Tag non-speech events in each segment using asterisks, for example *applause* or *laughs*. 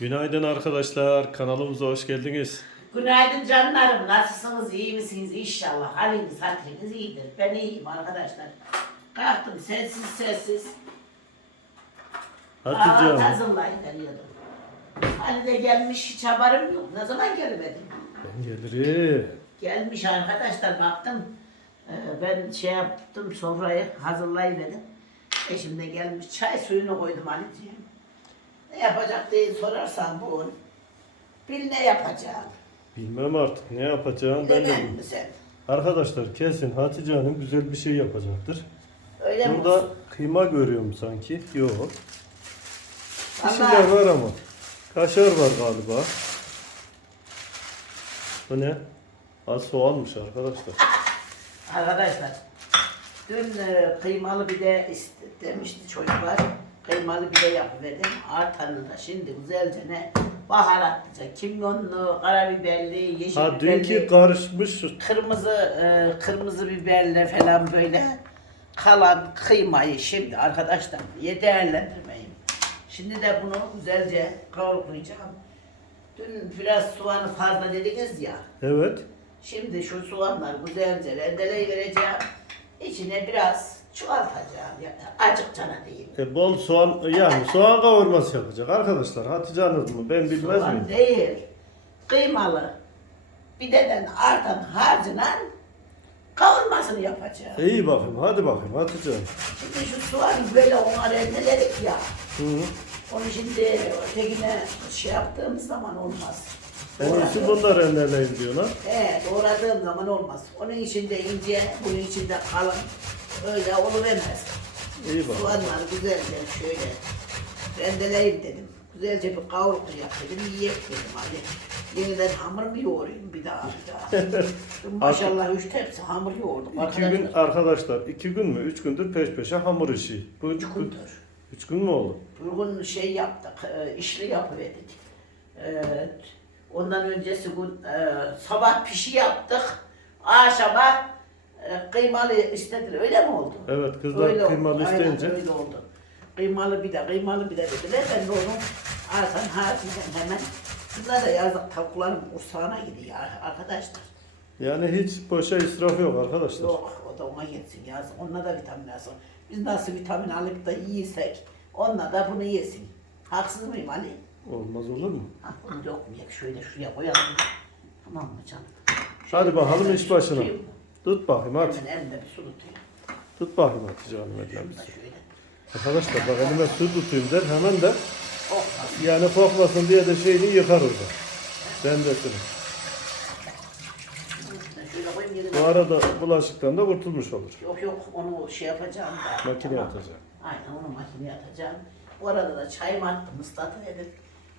Günaydın arkadaşlar. Kanalımıza hoş geldiniz. Günaydın canlarım. Nasılsınız? iyi misiniz? İnşallah. Haliniz, hatırınız iyidir. Ben iyiyim arkadaşlar. Kalktım sessiz sessiz. Hatice Hanım. hazırlayın veriyordum. Hani de gelmiş hiç haberim yok. Ne zaman gelmedim? Ben gelirim. Gelmiş arkadaşlar baktım. Ee, ben şey yaptım sofrayı hazırlayıverdim. Eşim de gelmiş çay suyunu koydum Ali'ciğim. Ne yapacak diye sorarsan bu. Bil ne yapacağım. Bilmem artık ne yapacağım ben de bilmiyorum. sen? Arkadaşlar kesin Hatice Hanım güzel bir şey yapacaktır. Öyle mi Burada olsun? kıyma görüyorum sanki. Yok. Bir Vallahi- var ama. Kaşar var galiba. Bu ne? Az soğanmış arkadaşlar. *laughs* Arkadaşlar dün e, kıymalı bir de demişti çocuklar. Kıymalı bir de yapıverdim. Artanı da şimdi güzelce ne baharatlıca, kimyonlu, karabiberli, yeşil Ha dünkü biberli, karışmış. kırmızı e, kırmızı biberle falan böyle kalan kıymayı şimdi arkadaşlar niye değerlendirmeyin. Şimdi de bunu güzelce kavruklayacağım. Dün biraz soğanı fazla dediniz ya. Evet. Şimdi şu soğanları güzelce rendeleyivereceğim. İçine biraz çoğaltacağım. Yani acık cana değil. E, bol soğan yani soğan kavurması yapacak arkadaşlar. Hatice Hanım mı? Ben bilmez Soğan miyim? değil. Kıymalı. Bir deden artan harcından kavurmasını yapacağım. İyi bakayım. Hadi bakayım Hatice Hanım. Şimdi şu soğanı böyle ona rendeledik ya. Hı -hı. Onu şimdi ötekine şey yaptığımız zaman olmaz. En iyisi Doğradığım- bunlar rendeleyim diyorlar. He, doğradığım zaman olmaz. Onun içinde ince, bunun içinde kalın. Öyle oluvermez. İyi bak. Soğanları güzelce şöyle rendeleyim dedim. Güzelce bir kavruk yap dedim, yiyek dedim hadi. Yeniden hamur mu yoğurayım bir daha bir daha. *laughs* Maşallah üç tepsi hamur yoğurdum İki gün arkadaşlar. arkadaşlar iki gün mü üç gündür peş peşe hamur işi. Bu Üç gündür. Üç gün mü oldu? Bugün şey yaptık, e, işli yapıverdik. E, ondan öncesi gün e, sabah pişi yaptık. Akşama kıymalı istediler. Öyle mi oldu? Evet kızlar Öyle oldu, kıymalı aynen isteyince. öyle oldu. Kıymalı bir de, kıymalı bir de dediler. Ben de onu artan harcından hemen. Kızlar da yazık tavuklarım ursağına gidiyor arkadaşlar. Yani hiç boşa israf yok arkadaşlar. Yok o da ona yetsin yazık. Onunla da vitamin lazım. Biz nasıl vitamin alıp da yiysek onunla da bunu yesin. Haksız mıyım Ali? Olmaz olur mu? Ha, bunu dökmeyek şöyle şuraya koyalım. Tamam mı canım? Hadi bakalım iş başına. tutayım. Tut bakayım hadi. Hemen elimde bir su tutayım. Tut bakayım Hatice Hanım Şunu bir su. şöyle. Arkadaşlar bak elime su tutayım der hemen de yani kokmasın diye de şeyini yıkar orada. Rendesini. şöyle koyayım yerine. Bu arada bulaşıktan da kurtulmuş olur. Yok yok onu şey yapacağım da. Makineye atacağım. Aynen onu makineye atacağım. Bu arada da çayımı attım ıslatı edip.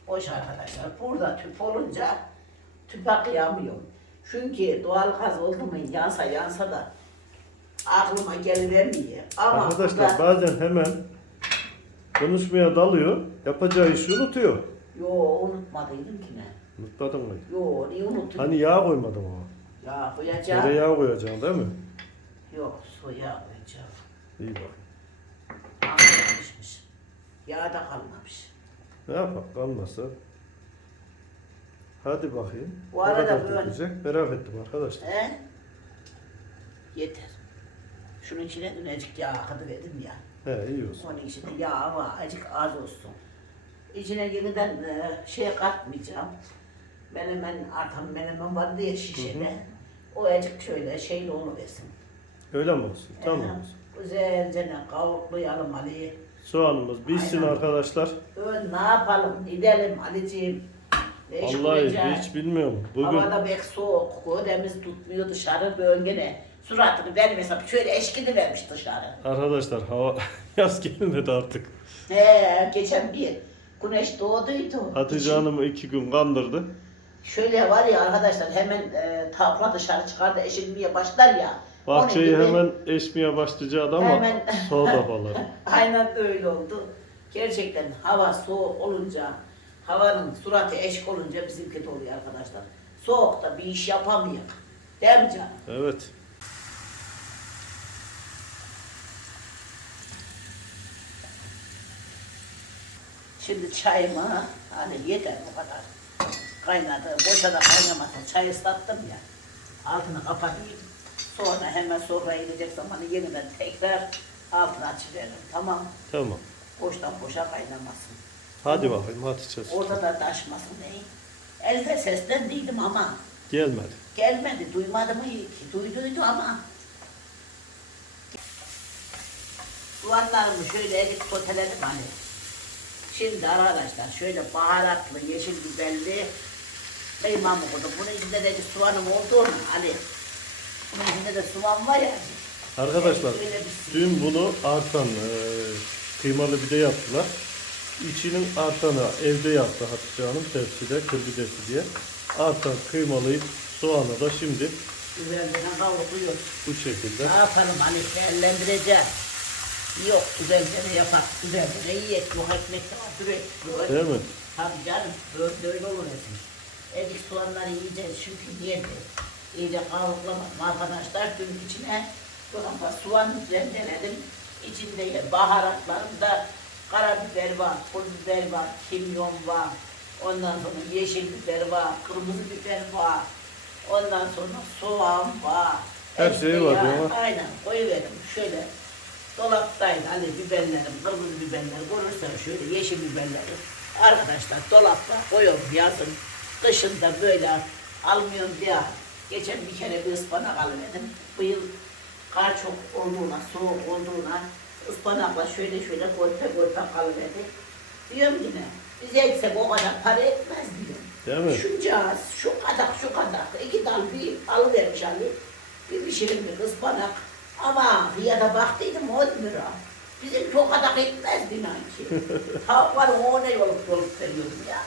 Boş arkadaşlar. Burada tüp olunca tüpe kıyamıyorum. Çünkü doğal gaz oldu mu yansa yansa da aklıma gelivermiyor. Ama Arkadaşlar burada- bazen hemen konuşmaya dalıyor. Yapacağı işi unutuyor. Yo unutmadıydım ki ne? Unutmadın mı? Yo niye unuttun? Hani yağ koymadım ama. Ya koyacağım. Tereyağı koyacaksın değil mi? Yok soya koyacağım. İyi bak. Anlamışmış. Yağ da kalmamış. Ne yapalım kalmasa. Hadi bakayım. Bu Ne arada kadar böyle- tutacak? Merak ettim arkadaşlar. He? Yeter. Şunun içine dünecik yağ akıdı verdim ya. He iyi olsun. Onun içinde yağ var, acık az olsun. İçine yeniden e, şey katmayacağım. Menemen, artan menemen var diye şişede. O acık şöyle şeyli oluversin. Öyle mi olsun? Tamam olsun. Güzelce ne kavuklayalım Ali. Soğanımız Aynen. arkadaşlar. Öyle ne yapalım, gidelim Ali'ciğim. Ne iş Vallahi kuracağız? hiç bilmiyorum. Bugün Havada pek soğuk, ödemiz tutmuyor dışarı bölgene. Suratını benim hesap şöyle eşkidi vermiş dışarı. arkadaşlar hava *laughs* yaz gelmedi artık. He, geçen bir güneş doğduydu. Hatice İçim- Hanım'ı iki gün kandırdı. Şöyle var ya arkadaşlar hemen e, tavukla dışarı çıkar da eşilmeye başlar ya. Bahçeyi onun gibi hemen eşmeye başlayacaktı ama Hemen- soğuk havalar. *laughs* Aynen öyle oldu. Gerçekten hava soğuk olunca, havanın suratı eşik olunca bizimki de oluyor arkadaşlar. Soğukta bir iş yapamıyor. Değil mi canım? Evet. Şimdi çayımı hani yeter bu kadar. Kaynadı. Boşa da kaynamasa çay ıslattım ya. Altını kapatayım. Sonra hemen sofraya gidecek zamanı yeniden tekrar altını açıveririm. Tamam. Tamam. Boştan boşa kaynamasın. Hadi bakayım Hatice. Orada da taşmasın değil. Elde sesten değildim ama Gelmedi. gelmedi. Duymadı mı iyi ki? Duyduydu ama. Soğanlarımı şöyle erik soteledim hani. Şimdi arkadaşlar şöyle baharatlı, yeşil biberli kıymamı koydum. Bunun içinde de soğanım oldu mu? Hani bunun içinde de soğan var ya. Arkadaşlar Öyle bir- dün bunu artan e, kıymalı bir de yaptılar. İçinin artanı evde yaptı Hatice Hanım tepside kırbidesi diye. Artan kıymalıyı soğanı da şimdi Üzerlerine kavruyor. bu şekilde. Ne yapalım hani değerlendireceğiz. Yok güzelce de yapar. Güzelce de yiyek. Yok ekmek de var. Dur. Yok. Değil mi? Tabii canım. Böyle, böyle olur esin. Edik soğanları yiyeceğiz çünkü diye de iyice kavruklamadım arkadaşlar. Dün içine dolaba soğan rendeledim. İçinde baharatlarımda karabiber var, pul biber var, kimyon var. Ondan sonra yeşil biber var, kırmızı biber var. Ondan sonra soğan var. Her şeyi var yağ. diyor ama. Aynen koyuverdim şöyle. Dolaptaydı hani biberlerim, kırmızı biberler görürsen şöyle yeşil biberleri. Arkadaşlar dolapta koyuyorum yazın. Kışında böyle almıyorum diye. Geçen bir kere bir ıspanak alıverdim. Bu yıl kar çok olduğuna, soğuk olduğuna ıspanakla şöyle şöyle gorpe gorpe kalıverdi. Diyorum yine biz eksek o kadar para etmez diyorum. Değil mi? Şuncağız, şu kadar, şu kadar. iki dal bir alıvermiş Ali. Bir pişirimlik ıspanak. Ama fiyata baktıydım 10 lira. Bizim çok kadar etmezdi nanki. *laughs* Tavuklar o ne yolup yolup veriyordum ya.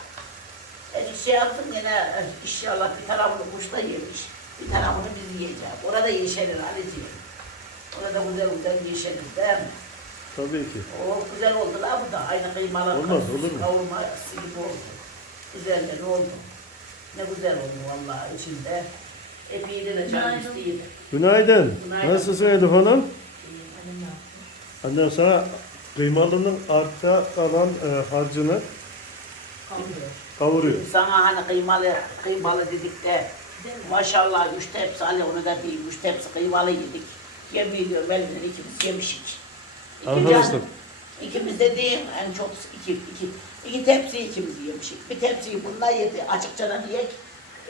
E şey yaptım gene inşallah bir tarafını kuşla yemiş. Bir tarafını biz yiyeceğiz. Orada yeşerir Ali'ciğim. Orada güzel güzel yeşerir değil mi? Tabii ki. O güzel oldu la bu da aynı kıymalar Olmaz, olur mu? kavurması gibi oldu. Güzel de ne oldu? Ne güzel oldu vallahi içinde. Epeyde de canım isteydi. Günaydın. Günaydın. Nasılsın Elif Hanım? Annem sana kıymalının arta kalan e, harcını Kalmıyor. kavuruyor. Sana hani kıymalı, kıymalı dedik de maşallah üç tepsi Ali onu da değil, üç tepsi kıymalı yedik. Yemin ediyorum elimden ikimiz yemişik. Arkadaşlar. İkimiz de değil, en çok iki, iki, iki tepsi ikimiz yemişik. Bir tepsiyi bunlar yedi, açıkça da diyek.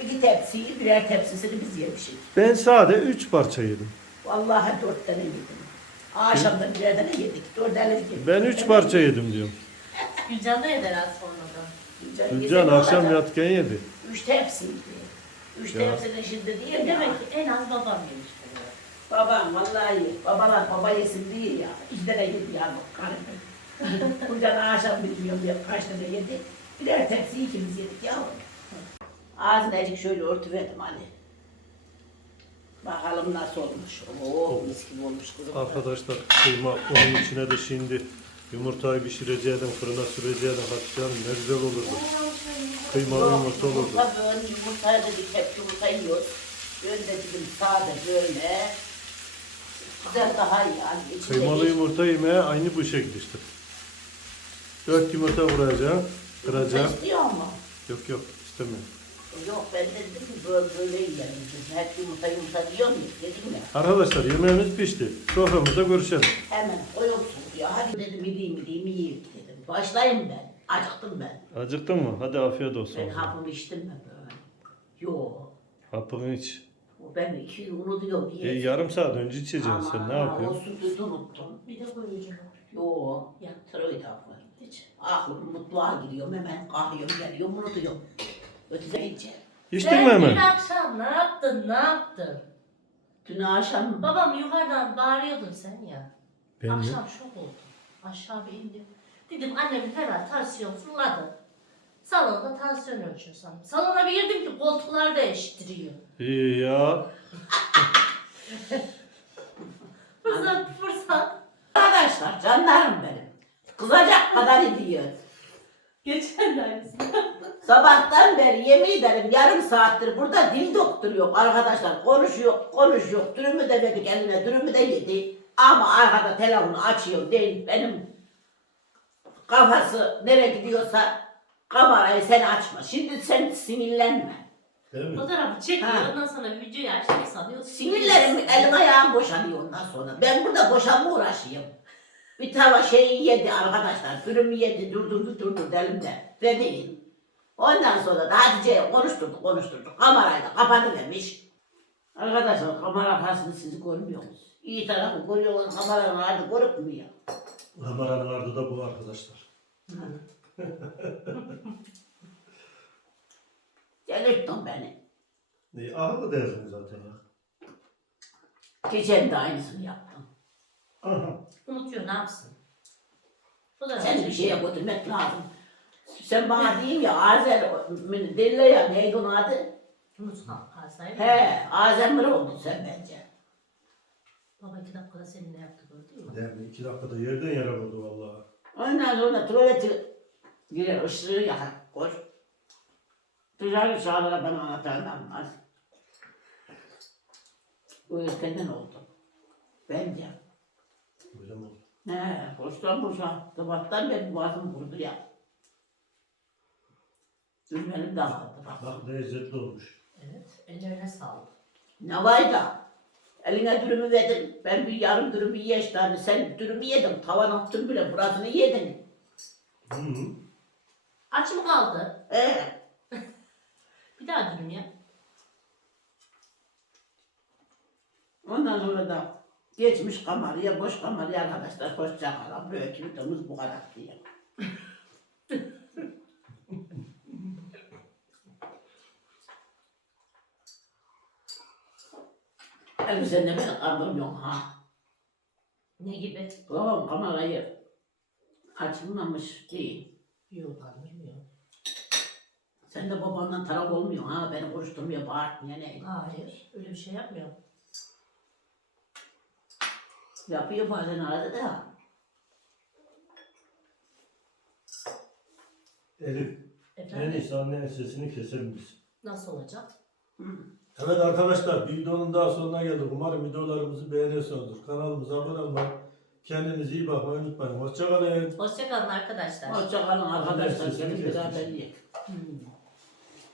İki tepsiyi, birer tepsisini biz yemişik. Ben sade 3 parça yedim. Vallahi dört tane yedim. Akşamda birer tane yedik, dört tane yedik. Ben 3 parça yedim diyorum. Gülcan da eder az sonra da. Gülcan Gülcan akşam olacak. yatken yedi. Üç tepsiydi. Üç Ya. tepsinin şimdi mi? Demek ki en az babam yemiş. Babam vallahi babalar baba yesin değil ya. İki tane yedi ya bu karım. *laughs* Gülcan akşam bilmiyorum diye kaç tane yedi. Birer tepsi ikimiz yedik yavrum. Ağzını azıcık şöyle örtüverdim hani. Bakalım nasıl olmuş. Oo mis gibi olmuş kızım. Arkadaşlar kıyma onun içine de şimdi yumurtayı pişireceğim, fırına süreceğim. Hatice Hanım ne güzel olurdu. Kıymalı yumurta olurdu. Yumurta böyle yumurtayı dedik hep yumurta yiyoruz. Ben de dedim sade böyle. Güzel daha iyi. İçinde Kıymalı yumurta yemeye aynı bu şekilde işte. Dört yumurta vuracağım, kıracağım. İstiyor mu? Yok yok istemiyorum. Yok ben de dedim ki böyle böyle yiyelim. Hep yumurta yumurta diyor muyuz? Dedim ya. Arkadaşlar yemeğimiz pişti. Soframızda görüşelim. Hemen koyuyorsun diyor. Hadi dedim yiyeyim yiyeyim yiyeyim dedim. Başlayayım ben. Acıktım ben. Acıktın mı? Hadi afiyet olsun. Ben hapımı içtim mi böyle? Yok. Hapını iç. Ben iki unutuyorum E, diye. yarım saat önce içeceksin sen. Ne Ama yapıyorsun? O sütü unuttum. Bir de koyucum. Yok. Ya tiroid hapı. Hiç. Aklım mutluğa giriyorum hemen kahıyorum geliyorum unutuyorum. Ötüze gideceğim. İçtin Sen mi dün hemen? akşam ne yaptın, ne yaptın? Dün akşam Babam yukarıdan bağırıyordun sen ya. Ben mi? akşam şok oldum. Aşağı bir indim. Dedim annemin herhalde tansiyon fırladı. Salonda tansiyon ölçüyor sanırım. Salona bir girdim ki koltuklar da eşittiriyor. İyi ya. *laughs* Fırsat fırsat. Arkadaşlar canlarım benim. Kızacak kadar ediyor. Geçen de. Sabahtan beri yemin ederim yarım saattir burada dil dokturuyor arkadaşlar. Konuşuyor, konuşuyor. Dürümü de verdik eline, dürümü de yedi. Ama arkada telefonu açıyor değil benim kafası nereye gidiyorsa kamerayı sen açma. Şimdi sen sinirlenme. Değil mi? Fotoğrafı çekiyor Ha. ondan sonra videoyu açmak sanıyor. Sinirlerim elim ayağım boşanıyor ondan sonra. Ben burada boşanma uğraşayım. Bir tava şeyi yedi arkadaşlar. Dürümü yedi durdurdu durdurdu elimde. Ve değil. Ondan sonra da Hatice'ye konuşturduk konuşturduk. Kamerayla kapatıvermiş. Arkadaşlar kamera arkasını sizi görmüyorsunuz. İyi tarafı görüyorsunuz kameranın ardı görükmüyor. Kameranın ardı da bu arkadaşlar. Delirttin beni. Ne, ahlı dersin zaten ya. Geçen de aynısını yaptım. Aha. Unutuyor ne yapsın? Fotoğrafı Seni bir çekiyor. şeye götürmek lazım. Sen bana diyeyim ya Azer derler ya neydi onun adı? Unutma. Kalsaydı. He Azemir oldun sen bence. Baba iki dakikada senin ne yaptı gördün mü? Mi? İki dakikada yerden yere vurdu vallahi. Ondan sonra tuvaleti girer ışığı yakar koş. Dışarı çağırır bana anahtarını almaz. Bu ülkeden oldu. Bence. Öyle mi oldu? He, hoştan boşa. Sabahtan beri boğazım kurudu ya. Ürmenim dağıldı bak. Bak lezzetli olmuş. Evet. Ellerine sağlık. Ne var da? Eline dürümü verdin. Ben bir yarım dürümü ye işte hani sen dürümü yedin. Tavan attın bile burasını yedin. Hı hı. Aç mı kaldı? Ee, *laughs* Bir daha dürüm ya. ondan sonra da geçmiş kamarıya, boş kamarıya arkadaşlar hoşça kalın. Böyle videomuz bu kadar diye. *laughs* Elbise sen de beni kandırmıyorsun ha. Ne gibi? Babam kamerayı açılmamış değil. Yok kandırmıyor. Sen de babandan taraf olmuyorsun ha. Beni konuşturmaya, bağırtmaya ne? Hayır. Öyle bir şey yapmıyor. Yapıyor bazen arada da. Elif, en Efendim? iyisi annenin sesini keselim biz. Nasıl olacak? Hı. Evet arkadaşlar bir videonun daha sonuna geldik. Umarım videolarımızı beğeniyorsunuzdur. Kanalımıza abone olmayı, kendinize iyi bakmayı unutmayın. Hoşçakalın. Hoşçakalın arkadaşlar. Hoşça kalın arkadaşlar. Sesini Gelin kesmiş. beraber yiyelim. Hmm.